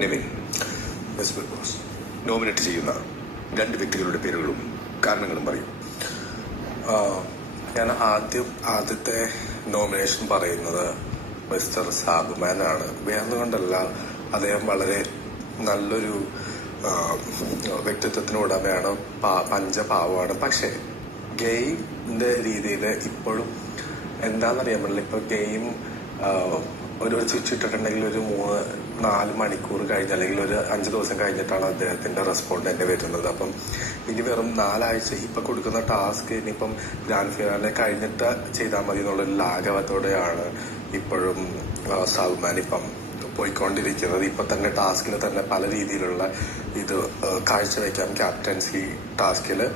Nivin miss big boss nominate ചെയ്യുന്ന രണ്ട് വ്യക്തികളുടെ പേരുകളും കാരണങ്ങളും പറയും. ഞാൻ ആദ്യത്തെ നോമിനേഷൻ പറയുന്നത് മിസ്റ്റർ സാബുമാൻ ആണ്. വേറൊന്നുകൊണ്ടല്ല, അദ്ദേഹം വളരെ നല്ലൊരു വ്യക്തിത്വത്തിന് ഉടമയാണ്, പഞ്ചപാവമാണ്. പക്ഷേ ഗെയിമിന്റെ രീതിയിൽ ഇപ്പോഴും എന്താണെന്നറിയാൻ പറ്റില്ല. ഇപ്പൊ ഗെയിം ഒരു സ്വിച്ച് ഇട്ടിട്ടുണ്ടെങ്കിൽ ഒരു 3-4 മണിക്കൂർ കഴിഞ്ഞ് അല്ലെങ്കിൽ ഒരു 5 ദിവസം കഴിഞ്ഞിട്ടാണ് അദ്ദേഹത്തിന്റെ റെസ്പോണ്ട് വരുന്നത്. അപ്പം ഇനി വെറും 4 ആഴ്ച ഇപ്പൊ കൊടുക്കുന്ന ടാസ്ക് ഇനിയിപ്പം ഗ്രാൻഡ് ഫിനാലെ കഴിഞ്ഞിട്ട് ചെയ്താൽ മതി എന്നുള്ളൊരു ലാഘവത്തോടെയാണ് ഇപ്പോഴും സൽമാൻ ഇപ്പം പോയിക്കൊണ്ടിരിക്കുന്നത്. ഇപ്പൊ തന്നെ ടാസ്കിൽ തന്നെ പല രീതിയിലുള്ള ഇത് കാഴ്ചവെക്കാം ക്യാപ്റ്റൻസി ടാസ്കില്.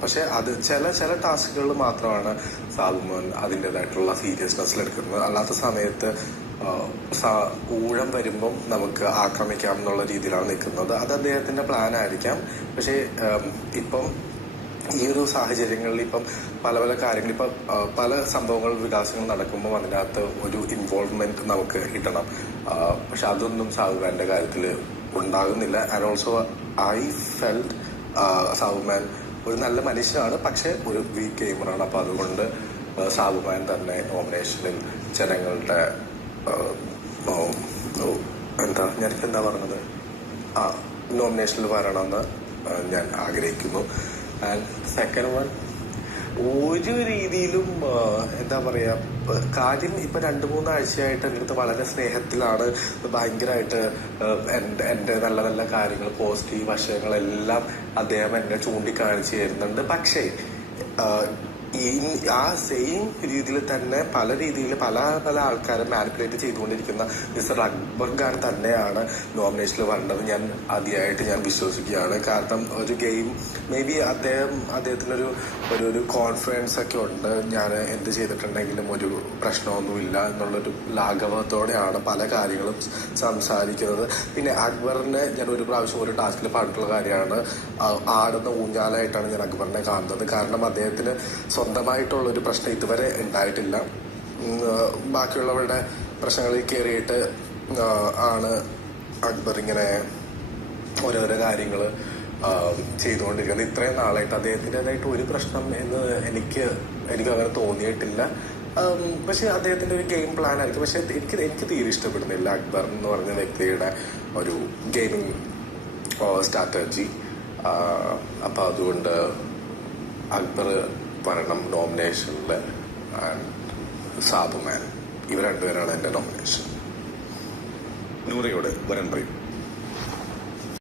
പക്ഷെ അത് ചില ടാസ്കുകളിൽ മാത്രമാണ് സാബുമാൻ അതിൻ്റെതായിട്ടുള്ള സീരിയസ്നെസ്സിൽ എടുക്കുന്നത്. അല്ലാത്ത സമയത്ത് ഊഴം വരുമ്പം നമുക്ക് ആക്രമിക്കാം എന്നുള്ള രീതിയിലാണ് നിൽക്കുന്നത്. അത് അദ്ദേഹത്തിന്റെ പ്ലാൻ ആയിരിക്കാം. പക്ഷെ ഇപ്പം ഈ ഒരു സാഹചര്യങ്ങളിൽ ഇപ്പം പല കാര്യങ്ങൾ ഇപ്പം പല സംഭവങ്ങൾ വികാസങ്ങൾ നടക്കുമ്പോൾ അതിനകത്ത് ഒരു ഇൻവോൾവ്മെന്റ് നമുക്ക് കിട്ടണം. പക്ഷെ അതൊന്നും സാബുമാന്റെ കാര്യത്തിൽ ഉണ്ടാകുന്നില്ല. And also I felt Sabumon ഒരു നല്ല മനുഷ്യനാണ്, പക്ഷെ ഒരു വീക്ക് ഗെയിമറാണ്. അപ്പൊ അതുകൊണ്ട് സാബുമാൻ തന്നെ നോമിനേഷനിൽ ജനങ്ങളുടെ ഞാനിപ്പോ എന്താ പറഞ്ഞത് നോമിനേഷനിൽ വരണമെന്ന് ഞാൻ ആഗ്രഹിക്കുന്നു. ആൻഡ് സെക്കൻഡ് വൺ, ഒരു രീതിയിലും എന്താ പറയാ, കാര്യം ഇപ്പൊ 2-3 ആഴ്ചയായിട്ട് എൻ്റെ അടുത്ത് വളരെ സ്നേഹത്തിലാണ്. ഭയങ്കരമായിട്ട് എന്റെ നല്ല നല്ല കാര്യങ്ങൾ, പോസിറ്റീവ് വശങ്ങളെല്ലാം അദ്ദേഹം എന്നെ ചൂണ്ടിക്കാണിച്ചു തരുന്നുണ്ട്. പക്ഷേ ആ സെയിം രീതിയിൽ തന്നെ പല രീതിയിൽ പല ആൾക്കാരെ മാനിപ്പുലേറ്റ് ചെയ്തുകൊണ്ടിരിക്കുന്ന മിസ്റ്റർ അക്ബർ ഖാൻ തന്നെയാണ് നോമിനേഷനിൽ വരേണ്ടത്. ആദ്യമായിട്ട് ഞാൻ വിശ്വസിക്കുകയാണ്. കാരണം ഒരു ഗെയിം മേ ബി അദ്ദേഹത്തിനൊരു ഒരു കോൺഫിഡൻസ് ഒക്കെ ഉണ്ട്. ഞാൻ എന്ത് ചെയ്തിട്ടുണ്ടെങ്കിലും ഒരു പ്രശ്നമൊന്നുമില്ല എന്നുള്ളൊരു ലാഘവത്തോടെയാണ് പല കാര്യങ്ങളും സംസാരിക്കുന്നത്. പിന്നെ അക്ബറിനെ ഞാൻ ഒരു പ്രാവശ്യം ഒരു ടാസ്കിൽ പറഞ്ഞിട്ടുള്ള കാര്യമാണ്, ആടുന്ന ഊഞ്ഞാലായിട്ടാണ് ഞാൻ അക്ബറിനെ കാണുന്നത്. കാരണം അദ്ദേഹത്തിന് സ്വന്തമായിട്ടുള്ള ഒരു പ്രശ്നം ഇതുവരെ ഉണ്ടായിട്ടില്ല. ബാക്കിയുള്ളവരുടെ പ്രശ്നങ്ങളിൽ കയറിയിട്ട് ആണ് അക്ബർ ഇങ്ങനെ ഓരോരോ കാര്യങ്ങൾ ചെയ്തുകൊണ്ടിരിക്കുന്നത്. ഇത്രയും നാളായിട്ട് അദ്ദേഹത്തിൻ്റെതായിട്ട് ഒരു പ്രശ്നം എന്ന് എനിക്ക് അങ്ങനെ തോന്നിയിട്ടില്ല. പക്ഷെ അദ്ദേഹത്തിന്റെ ഒരു ഗെയിം പ്ലാൻ ആയിരിക്കും. പക്ഷെ എനിക്ക് തീരെ ഇഷ്ടപ്പെടുന്നില്ല അക്ബർ എന്ന് പറഞ്ഞ വ്യക്തിയുടെ ഒരു ഗെയിമിംഗ് സ്ട്രാറ്റജി. അപ്പൊ അതുകൊണ്ട് അക്ബർ വരണം നോമിനേഷനിൽ. ആൻഡ് സാബുമാൻ, ഇവർ രണ്ടുപേരാണ് എൻ്റെ നോമിനേഷൻ. നൂറയോട് വരൻ പറയും.